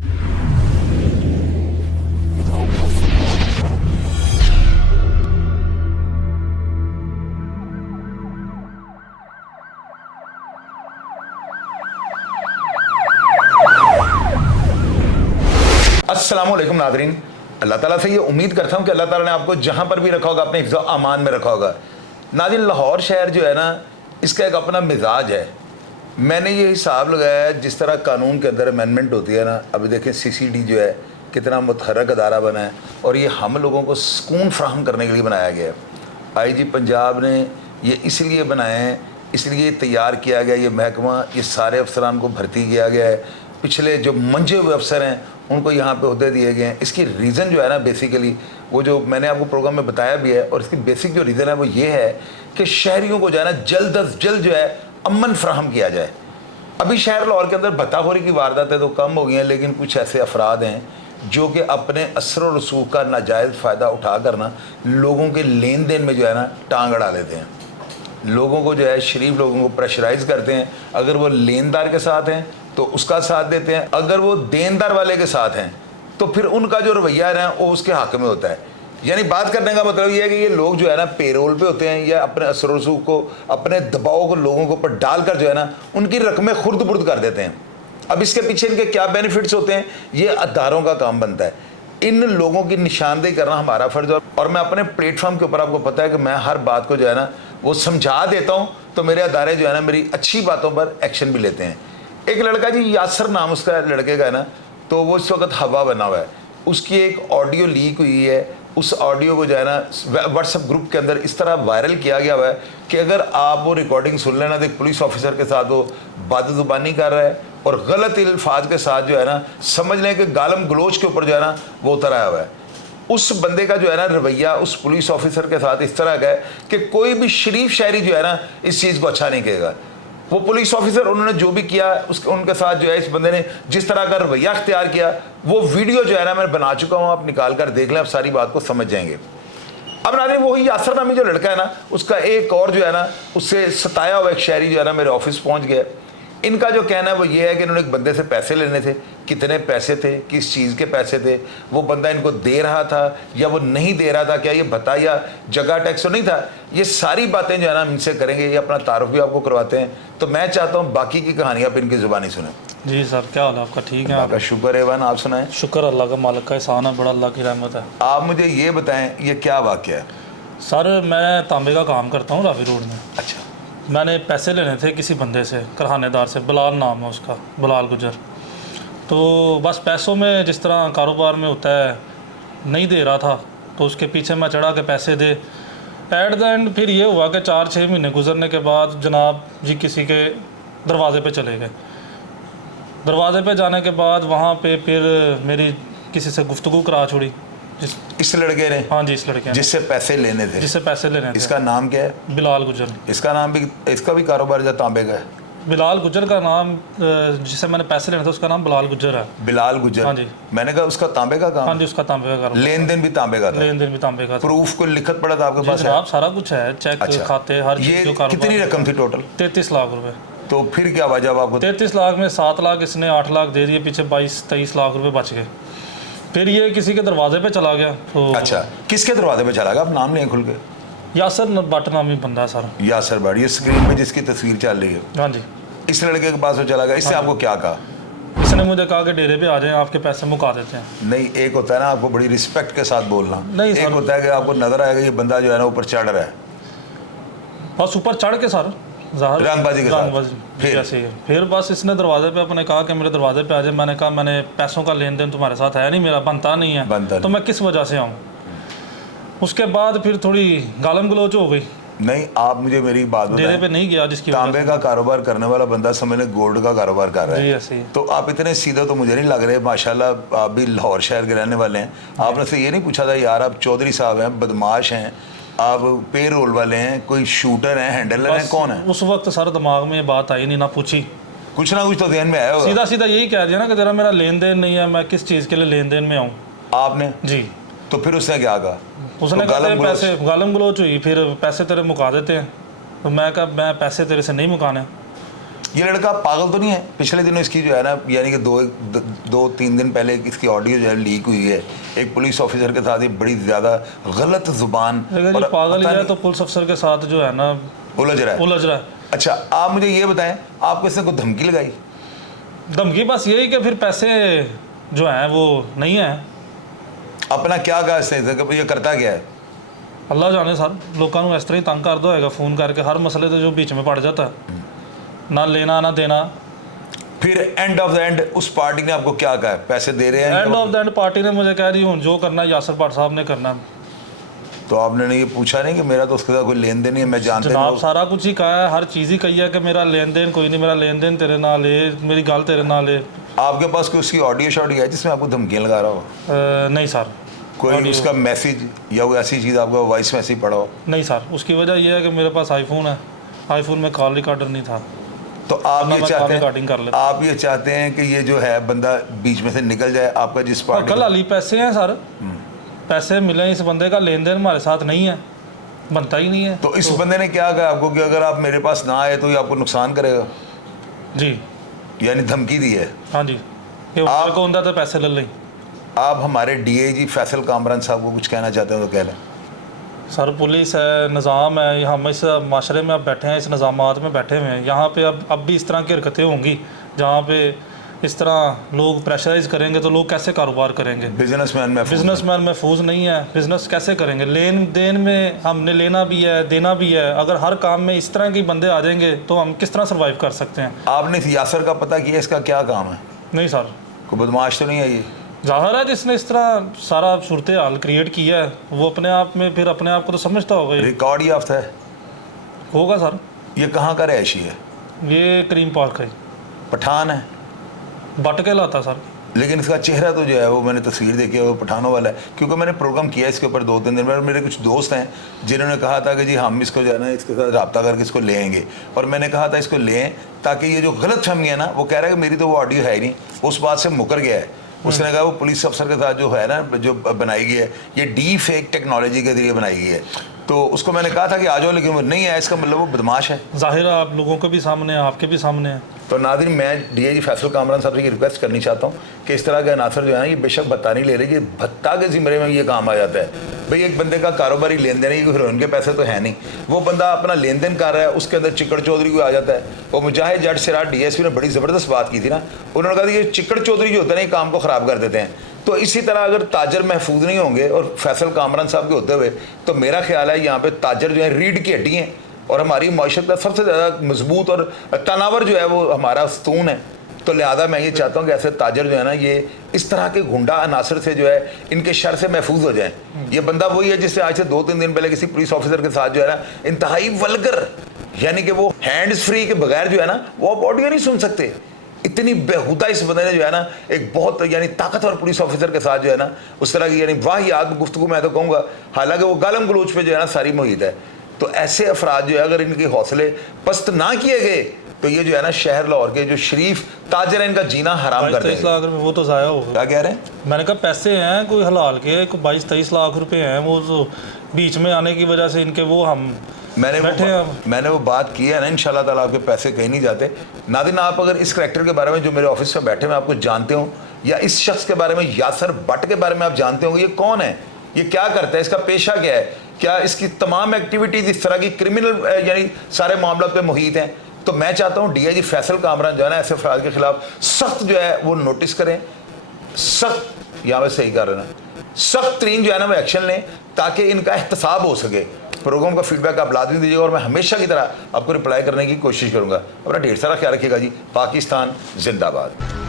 अस्सलामुअलैकुम नाज़रीन, अल्लाह ताला से ये उम्मीद करता हूँ कि अल्लाह ताला ने आपको जहाँ पर भी रखा होगा अपने हिफ्ज़ अमान में रखा होगा। नाज़रीन, लाहौर शहर जो है ना, इसका एक अपना मिजाज है। मैंने ये हिसाब लगाया है, जिस तरह कानून के अंदर अमेंडमेंट होती है ना, अभी देखें CCD जो है कितना मुतहर्रक अदारा बना है और ये हम लोगों को सुकून फ्राहम करने के लिए बनाया गया है। IG पंजाब ने ये इसलिए बनाए हैं, इसलिए तैयार किया गया ये महकमा, ये सारे अफसरान को भर्ती किया गया है। पिछले जो मंजे हुए अफसर हैं उनको यहाँ पे ओहदे दिए गए हैं। इसकी रीज़न जो है ना, बेसिकली वो जो मैंने आपको प्रोग्राम में बताया भी है, और इसकी बेसिक जो रीज़न है वो ये है कि शहरियों को जो है ना जल्द अज जल्द जो है अमन फ्राहम किया जाए। अभी शहर लाहौर के अंदर भत्ताखोरी की वारदातें तो कम हो गई हैं, लेकिन कुछ ऐसे अफराद हैं जो कि अपने असर और रसूख का नाजायज़ फ़ायदा उठा कर ना लोगों के लेन देन में जो है ना टांग अड़ा लेते हैं। लोगों को जो है, शरीफ लोगों को प्रेशराइज़ करते हैं। अगर वो लेनदार के साथ हैं तो उसका साथ देते हैं, अगर वो देनदार वाले के साथ हैं तो फिर उनका जो रवैया है ना वो उसके हक़ में होता है। यानी बात करने का मतलब ये है कि ये लोग जो है ना पेरोल पे होते हैं या अपने असर रसूख को, अपने दबाव को लोगों के ऊपर डालकर जो है ना उनकी रकमें खुर्द बुर्द कर देते हैं। अब इसके पीछे इनके क्या बेनिफिट्स होते हैं, ये अदारों का काम बनता है। इन लोगों की निशानदेही करना हमारा फ़र्ज़ है, और मैं अपने प्लेटफॉर्म के ऊपर, आपको पता है कि मैं हर बात को जो है ना वो समझा देता हूँ, तो मेरे अदारे जो है ना मेरी अच्छी बातों पर एक्शन भी लेते हैं। एक लड़का जी, यासर नाम उसका लड़के का है ना, तो वो इस वक्त हवा बना हुआ है। उसकी एक ऑडियो लीक हुई है। उस ऑडियो को जो है ना व्हाट्सएप ग्रुप के अंदर इस तरह वायरल किया गया हुआ है कि अगर आप वो रिकॉर्डिंग सुन लेना तो एक पुलिस ऑफिसर के साथ वो बदजुबानी कर रहा है और गलत अल्फाज के साथ जो है ना, समझ लें कि गालम गलोच के ऊपर जो है ना वो उतर आया हुआ है। उस बंदे का जो है ना रवैया उस पुलिस ऑफिसर के साथ इस तरह का है कि कोई भी शरीफ शहरी जो है ना इस चीज़ को अच्छा नहीं कहेगा। वो पुलिस ऑफिसर, उन्होंने जो भी किया उसके उनके साथ जो है इस बंदे ने जिस तरह का रवैया अख्तियार किया, वो वीडियो जो है ना मैं बना चुका हूँ, आप निकाल कर देख लें, आप सारी बात को समझ जाएंगे। अब नाज़रीन, वही यासर नामी जो लड़का है ना, उसका एक और जो है ना उससे सताया हुआ एक शहरी जो है ना मेरे ऑफिस पहुँच गया। इनका जो कहना है वो ये है कि इन्होंने एक बंदे से पैसे लेने थे। कितने पैसे थे, किस चीज़ के पैसे थे, वो बंदा इनको दे रहा था या वो नहीं दे रहा था, क्या ये भत्ता या जगह टैक्स तो नहीं था, ये सारी बातें जो है ना इनसे करेंगे। ये अपना तारुफ भी आपको करवाते हैं। तो मैं चाहता हूँ बाकी की कहानी आप इनकी ज़ुबानी सुने। जी सर, क्या हाल है आपका? ठीक है, आपका शुक्र है वन, आप सुनाएं। शुक्र अल्लाह का, मालिक का एहसान है, बड़ा अल्लाह की रहमत है। आप मुझे ये बताएं ये क्या वाक़या है? सर, मैं तांबे का काम करता हूँ रावी रोड में। अच्छा। मैंने पैसे लेने थे किसी बंदे से, करहानेदार से, बिलाल नाम है उसका, बिलाल गुजर। तो बस पैसों में जिस तरह कारोबार में होता है, नहीं दे रहा था तो उसके पीछे मैं चढ़ा के पैसे दे। एट द एंड फिर ये हुआ कि 4-6 महीने गुजरने के बाद जनाब जी किसी के दरवाज़े पे चले गए। दरवाज़े पे जाने के बाद वहाँ पे फिर मेरी किसी से गुफ्तगू करा छोड़ी। इस लड़के ने? हाँ जी, इस लड़के ने, जिससे पैसे लेने थे। जिससे पैसे लेने थे। इसका नाम क्या है? बिलाल गुजर। इसका नाम भी, इसका भी कारोबार जो तांबे का है? बिलाल गुजर का नाम, जिससे मैंने पैसे लेने थे उसका नाम बिलाल गुजर है। बिलाल गुजर? हाँ जी। मैंने कहा उसका तांबे का काम? हाँ जी, उसका तांबे का कारोबार। लेन देन भी तांबे का था? लेन देन भी तांबे का था। प्रूफ को लिखत पड़ा था आपके पास? जनाब सारा कुछ है, चेक, अच्छा। खाते, हर चीज़ जो कारोबार। कितनी रकम थी टोटल? 33 लाख रुपए। तो फिर क्या वजह आपको? 33 लाख में 7 लाख इसने 8 लाख दे दिए, पीछे 22-23 लाख रुपए बच गए। फिर ये किसी के दरवाजे पे चला गया। तो अच्छा, किसके दरवाजे पे चला गया? आप नाम नहीं खुल के? यासर भट्ट नामी बंदा है सर। यासर भट्ट, ये स्क्रीन पे जिसकी तस्वीर चल रही है? हाँ जी। इस लड़के के पास वो चला गया। इसने आपको क्या कहा? इसने मुझे कहा कि डेरे पे आ जाएं, आपके पैसे मुका देते हैं। नहीं, एक होता है ना आपको बड़ी रिस्पेक्ट के साथ बोलना, नहीं एक होता है कि आपको नजर आएगा ये बंदा जो है ना ऊपर चढ़ रहा है। बस ऊपर चढ़ के सर रंगबाजी के साथ। फिर बस इसने दरवाजे पे अपने कहा कि मेरे दरवाजे पे आ जाए। मैंने कहा मैंने पैसों का लेन देन तुम्हारे साथ है नहीं, मेरा बनता नहीं है, तो मैं किस वजह से आऊँ। उसके बाद फिर थोड़ी गालम गलोच हो गई। नहीं, आप मुझे मेरी बात बताएं। डेरे पे नहीं गया जिसकी तांबे का कारोबार करने वाला बंदा समझ गोल्ड का कारोबार कर रहा है। जी ऐसे। तो आप इतने सीधे तो मुझे नहीं लग रहे। माशाल्लाह आप भी लाहौर शहर के रहने वाले हैं। आपने से ये नहीं पूछा था यार आप चौधरी साहब हैं, बदमाश हैं, आप पे रोल वाले हैं, कोई शूटर हैं, हैंडलर हैं, कौन है? उस वक्त सर दिमाग में बात आई नहीं, ना पूछी। कुछ ना कुछ तो ध्यान में आया होगा। सीधा सीधा यही कह दिया ना कि जरा मेरा लेन देन नहीं है, मैं किस चीज़ के लिए लेन देन में आऊँ। आपने? जी। तो फिर उसने क्या कहा? उसने कहा पैसे, गालम गलोच हुई, फिर पैसे तेरे मुका देते हैं। तो मैं कहा मैं पैसे तेरे से नहीं मुकाने। ये लड़का पागल तो नहीं है? पिछले दिनों इसकी जो है ना, यानी कि दो तीन दिन पहले इसकी ऑडियो जो है लीक हुई है एक पुलिस ऑफिसर के साथ, ये बड़ी ज़्यादा गलत जुबान। अगर ये पागल ही है तो पुलिस अफसर के साथ जो है ना उलझ रहा है। अच्छा, आप मुझे ये बताएं, आपको इसने कोई धमकी लगाई? धमकी बस यही कि फिर पैसे जो हैं वो नहीं है। अपना क्या कहा इसने, ये करता क्या है? अल्लाह जाने सर, लोगों को इस तरह ही तंग कर दो हैगा फ़ोन करके, हर मसले तो जो बीच में पड़ जाता है, ना लेना ना देना। फिर एंड ऑफ द एंड उस पार्टी ने आपको क्या कहा है? पैसे दे रहे हैं? End of the end party ने मुझे कह रही हूँ जो करना है यासर भट्ट साहब ने करना। तो आपने नहीं ये पूछा नहीं कि मेरा तो उसके साथ कोई लेन देन नहीं है? मैं जानते हैं जनाब सारा कुछ ही कहा है, हर चीज़ ही कही है कि मेरा लेन देन कोई नहीं, मेरा लेन देन तेरे नाल है, मेरी गल तेरे नाल है। आपके पास कोई उसकी ऑडियो शॉडियो है जिसमें आपको धमकियाँ लगा रहा हो? नहीं सर। कोई उसका मैसेज या कोई ऐसी चीज़ आपका वॉइस मैसेज पड़ा हो? नहीं सर, उसकी वजह यह है कि मेरे पास आईफोन है, आईफोन में कॉल रिकॉर्डर नहीं था। तो आप ये चाहते हैं, आप ये चाहते हैं कि ये जो है बंदा बीच में से निकल जाए आपका, जिस पार्टी कल अली पैसे हैं सर, पैसे मिले इस बंदे का, लेन देन हमारे साथ नहीं है, बनता ही नहीं है। तो इस बंदे ने क्या कहा आपको कि अगर आप मेरे पास ना आए तो ये आपको नुकसान करेगा? जी, यानी धमकी दी है? हाँ जी, कि आपको उनका तो पैसे ले लें। आप हमारे डीआईजी फैसल कामरान साहब को कुछ कहना चाहते हो तो कह लें। सर पुलिस है, निज़ाम है, हम इस माशरे में अब बैठे हैं, इस निज़ामात में बैठे हुए हैं, यहाँ पे अब भी इस तरह की हरकतें होंगी जहाँ पे इस तरह लोग प्रेशराइज करेंगे तो लोग कैसे कारोबार करेंगे? बिजनेसमैन महफूज नहीं है, बिजनेस कैसे करेंगे? लेन देन में हमने लेना भी है देना भी है, अगर हर काम में इस तरह के बंदे आ जाएंगे तो हम किस तरह सर्वाइव कर सकते हैं? आपने इस यासर का पता किया इसका क्या काम है? नहीं सर। कोई बदमाश तो नहीं है ये? ज़ाहिर है जिसने इस तरह सारा सूरत हाल क्रिएट किया है वो अपने आप में फिर अपने आप को तो समझता होगा। रिकॉर्ड याफ्ता है होगा सर। ये कहाँ का रहायशी है? ये करीम पार्क है। पठान है? बट के लाता सर। लेकिन इसका चेहरा तो जो है वो मैंने तस्वीर देखी है वो पठानों वाला है, क्योंकि मैंने प्रोग्राम किया इसके ऊपर 2-3 दिन में। मेरे कुछ दोस्त हैं जिन्होंने कहा था कि जी हम इसको जो है ना इसके साथ रब्ता करके इसको ले आएंगे, और मैंने कहा था इसको लें ताकि ये जो गलत फहमी है ना, वो कह रहा है कि मेरी तो वो ऑडियो है ही नहीं, उस बात से मुकर गया है। उसने कहा वो पुलिस अफसर के साथ जो है ना जो बनाई गई है ये डी फेक टेक्नोलॉजी के जरिए बनाई गई है, तो उसको मैंने कहा था कि आ जाओ, लेकिन वो नहीं आया, इसका मतलब वो बदमाश है। जाहिर है आप लोगों के भी सामने है, आपके भी सामने है। तो नाज़रीन, मैं डीआईजी फैसल कामरान साहब से ये रिक्वेस्ट करनी चाहता हूँ कि इस तरह के अनासर जो है ना ये बेशक भत्ता नहीं ले रहे, ये भत्ता के ज़िम्मे में ये काम आ जाता है। भाई एक बंदे का कारोबारी लेन देन है, ये हीरोइन के पैसे तो है नहीं, वो बंदा अपना लेन देन कर रहा है, उसके अंदर चिकड़ चौधरी को आ जाता है। वो मुजाहिद जट सिराज डीएसपी ने बड़ी ज़बरदस्त बात की थी ना, उन्होंने कहा कि ये चिकड़ चौधरी जो होते हैं ना ये काम को ख़राब कर देते हैं। तो इसी तरह अगर ताजर महफूज नहीं होंगे और फैसल कामरान साहब के होते हुए, तो मेरा ख्याल है यहाँ पे ताजर जो है रीढ़ की हड्डी हैं, और हमारी मईशत का सबसे ज़्यादा मजबूत और तनावर जो है वो हमारा स्तून है। तो लिहाजा मैं ये चाहता हूँ कि ऐसे ताजर जो है ना ये इस तरह के गुंडा अनासर से जो है इनके शर से महफूज हो जाएं। ये बंदा वही है जिससे आज से 2-3 दिन पहले किसी पुलिस ऑफिसर के साथ जो है ना इंतहाई वल्गर, यानी कि वो हैंड्स फ्री के बगैर जो है ना वो आप ऑडियो नहीं सुन सकते, इतनी बेहुदा इस बंदे ने जो है ना एक बहुत यानी ताकतवर पुलिस ऑफिसर के साथ जो है ना उस तरह की यानी वाहियात गुफ्तगू मैं तो कहूँगा, हालांकि वो गालम गलोच पे जो है ना सारी मुहित है। तो ऐसे अफराद जो है अगर इनके हौसले पस्त ना किए गए तो ये जो है ना शहर लाहौर के जो शरीफ ताजर हैं इनका जीना हराम कर देंगे। लाख रुपए वो तो ज़ाया होगा। क्या कह रहे हैं? मैंने कहा पैसे हैं कोई हलाल के, कोई 22-23 लाख रुपए हैं, वो तो बीच में आने की वजह से इनके वो हम मैंने वो बात की है ना, इंशाल्लाह ताला आपके पैसे कहीं नहीं जाते। नादिन, आप अगर इस करैक्टर के बारे में जो मेरे ऑफिस में बैठे मैं आपको जानते हो, या इस शख्स के बारे में यासर भट्ट के बारे में आप जानते होंगे, ये कौन है, ये क्या करता है, इसका पेशा क्या है, क्या इसकी तमाम एक्टिविटीज़ इस तरह की क्रिमिनल यानी सारे मामलों पे मुहित हैं, तो मैं चाहता हूँ डीआईजी फैसल कामरान जो है ना ऐसे अफराद के खिलाफ सख्त जो है वो नोटिस करें, सख्त यहाँ पे सही कर रहे ना, सख्त तरीन जो है ना वो एक्शन लें ताकि इनका एहतसाब हो सके। प्रोग्राम का फीडबैक आप लाजमी दीजिएगा और मैं हमेशा की तरह आपको रिप्लाई करने की कोशिश करूँगा। अपना ढेर सारा ख्याल रखिएगा जी। पाकिस्तान जिंदाबाद।